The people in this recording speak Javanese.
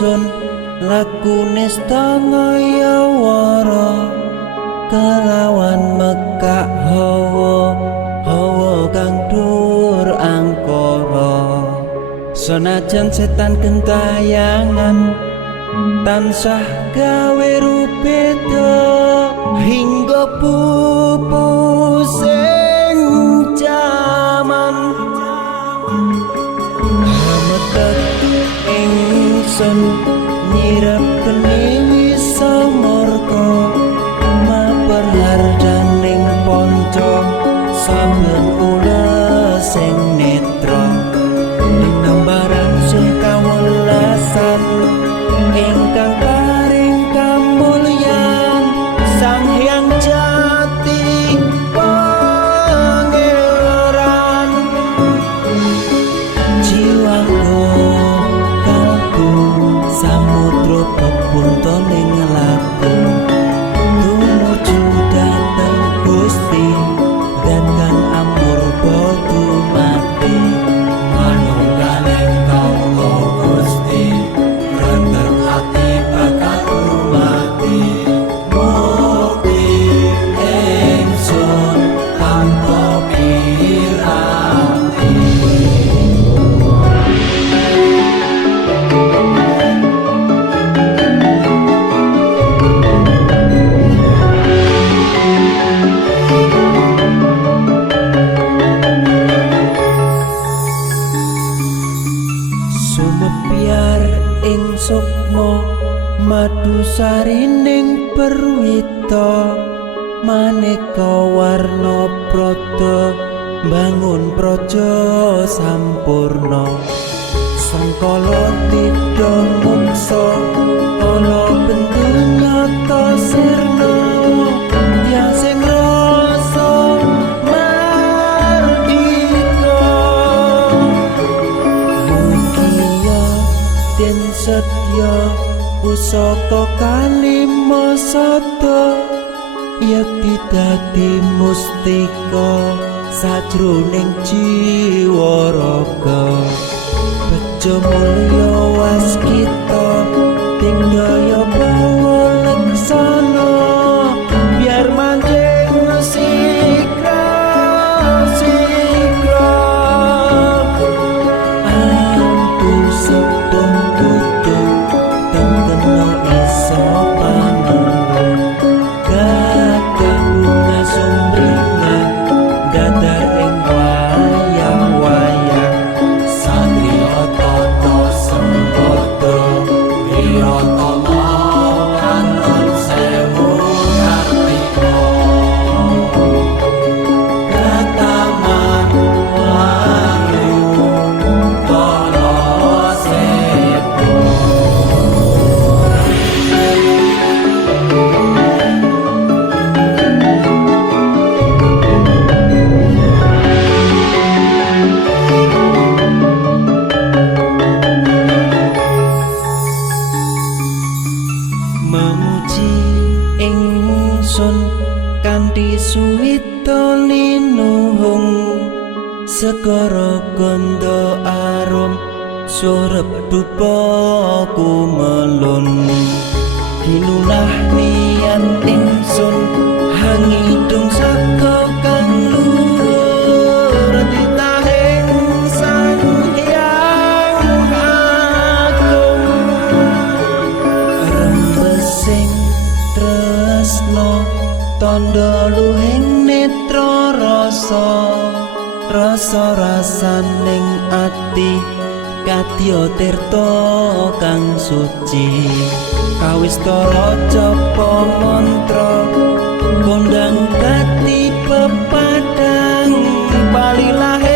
ingsun lakune stangaya wara kelawan mekak hawa kang dur angkara senajan setan gentayangan tansah gawe rupeda hingga pupu sing jaman hametet ingsun nyirep kene wisa murka maperhardaning ponco saben ula sing netra linambaran sing kawelasan ingkang paring kamulyan Sang Hyang Jati Pangeran jiwaku kalbu samudra pebuntoning laku tumuju dhateng Gusti dan kang amur bodu mati manunggaling kaula Gusti rendah ati bakal mati mukti ingsun tanpa piranti sumebyar ing sukma madu sarining perwita maneka warna prada bangun praja sampurna sangkala tidha mungsa ana bentuk nyata sirna ya sing rasa mardika mugia den setya pusaka kalima sada yakti dadi mustika sajroning jiwa raga bejo mulya waskita tingdaya pawalaksana biar manjing sikra ampun sedeng tutu tengkena iso panulung gagah bunga sumringah dadar ing wayang-wayang satriya tata sembada wiratama katon sewu kartika prataman wayu kala sepu memuji ingsun kanthi suwita linuhung segara ganda arum surep dupa kumelun kinunah niat ingsun hangidung saka kang luhur titahing Sang Hyang Agung rembesing tresno tondo luhing netra rasa-rasaning ati kadya tirta kang suci kawistara japa mantra kondang gati pepadang balilah